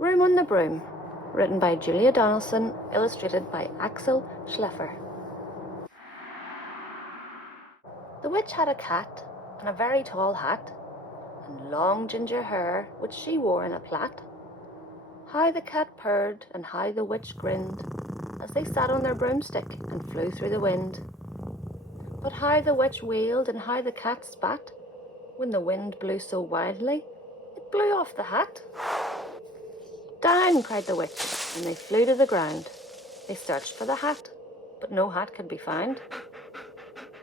Room on the Broom, written by Julia Donaldson, illustrated by Axel Scheffler. The witch had a cat and a very tall hat, and long ginger hair which she wore in a plait. How the cat purred and how the witch grinned, as they sat on their broomstick and flew through the wind. But how the witch wailed and how the cat spat, when the wind blew so wildly, it blew off the hat. "Down!" cried the witch, and they flew to the ground. They searched for the hat, but no hat could be found.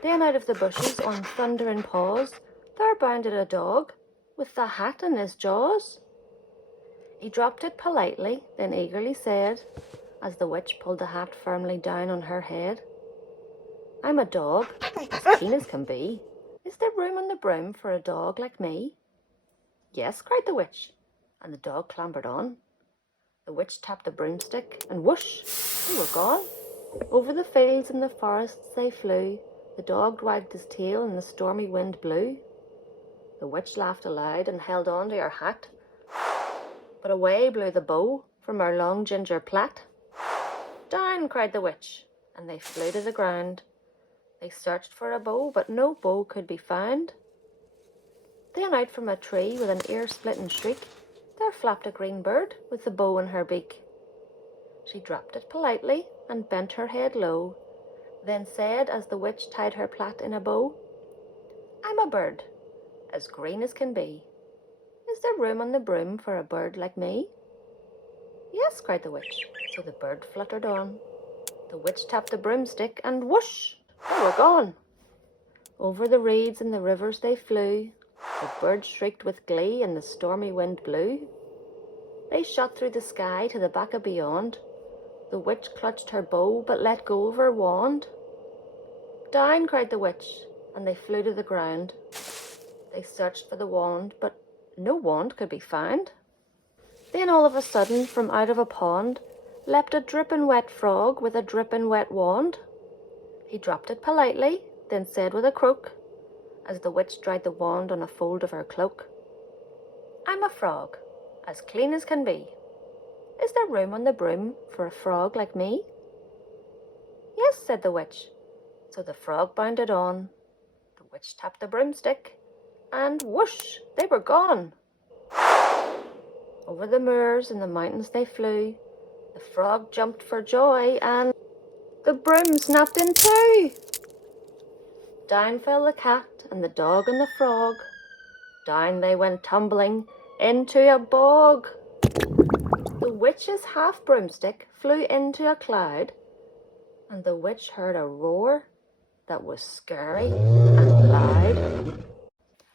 Then out of the bushes on thundering paws, there bounded a dog, with the hat in his jaws. He dropped it politely, then eagerly said, as the witch pulled the hat firmly down on her head, "I'm a dog, as keen as can be. Is there room on the broom for a dog like me?" "Yes," cried the witch, and the dog clambered on. The witch tapped the broomstick, and whoosh, they were gone. Over the fields and the forests they flew. The dog wagged his tail and the stormy wind blew. The witch laughed aloud and held on to her hat, but away blew the bow from her long ginger plait. "Down!" cried the witch, and they flew to the ground. They searched for a bow, but no bow could be found. Then out from a tree with an ear-splitting shriek, there flapped a green bird with the bow in her beak. She dropped it politely and bent her head low, then said as the witch tied her plait in a bow, "I'm a bird, as green as can be. Is there room on the broom for a bird like me?" "Yes," cried the witch, so the bird fluttered on. The witch tapped the broomstick, and whoosh, they were gone. Over the reeds and the rivers they flew. The bird shrieked with glee and the stormy wind blew. They shot through the sky to the back of beyond. The witch clutched her bow but let go of her wand. "Down!" cried the witch, and they flew to the ground. They searched for the wand, but no wand could be found. Then all of a sudden, from out of a pond, leapt a dripping wet frog with a dripping wet wand. He dropped it politely, then said with a croak, as the witch dried the wand on a fold of her cloak, "I'm a frog, as clean as can be. Is there room on the broom for a frog like me?" "Yes," said the witch, so the frog bounded on. The witch tapped the broomstick, and whoosh, they were gone. Over the moors and the mountains they flew. The frog jumped for joy, and the broom snapped in two. Down fell the cat and the dog and the frog. Down they went tumbling into a bog. The witch's half broomstick flew into a cloud, and the witch heard a roar that was scary and loud.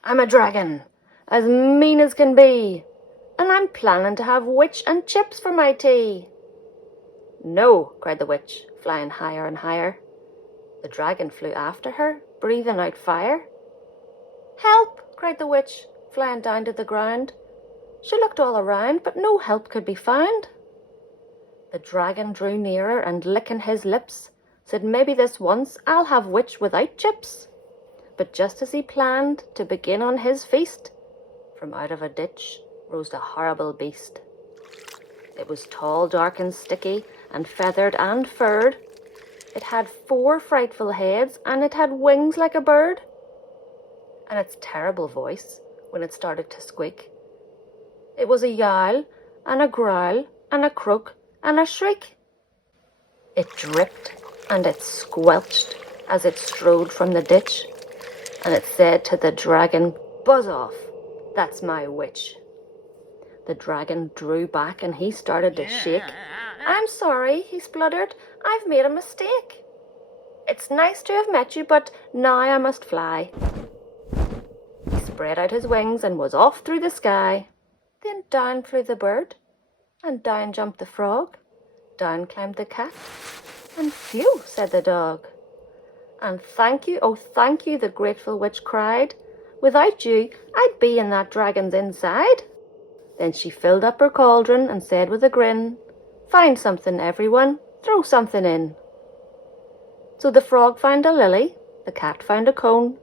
"I'm a dragon, as mean as can be, and I'm planning to have witch and chips for my tea." "No," cried the witch, flying higher and higher. The dragon flew after her, breathing out fire. "Help!" cried the witch, flying down to the ground. She looked all around, but no help could be found. The dragon drew nearer and, licking his lips, said, "Maybe this once I'll have witch without chips." But just as he planned to begin on his feast, from out of a ditch rose a horrible beast. It was tall, dark and sticky, and feathered and furred. It had 4 frightful heads, and it had wings like a bird. And its terrible voice, when it started to squeak, it was a yowl and a growl and a croak and a shriek. It dripped and it squelched as it strode from the ditch, and it said to the dragon, "Buzz off, that's my witch." The dragon drew back and he started to shake. "I'm sorry," he spluttered, "I've made a mistake. It's nice to have met you, but now I must fly." He spread out his wings and was off through the sky. Then down flew the bird, and down jumped the frog, down climbed the cat, and phew, said the dog. "And thank you, oh thank you," the grateful witch cried. "Without you, I'd be in that dragon's inside." Then she filled up her cauldron and said with a grin, "Find something, everyone, throw something in." So the frog found a lily, the cat found a cone,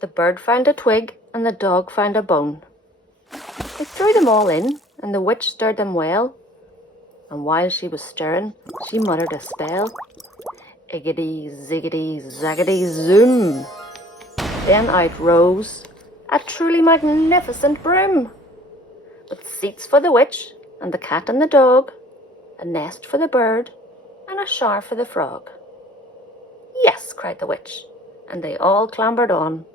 the bird found a twig, and the dog found a bone. They threw them all in, and the witch stirred them well, and while she was stirring, she muttered a spell. Iggity, ziggity, zaggity, zoom! Then out rose a truly magnificent broom, with seats for the witch and the cat and the dog, a nest for the bird, and a shower for the frog. Yes, cried the witch, and they all clambered on.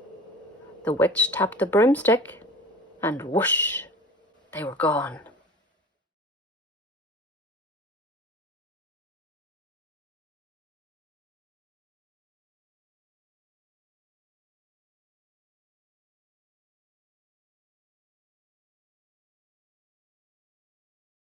The witch tapped the broomstick, and whoosh, they were gone.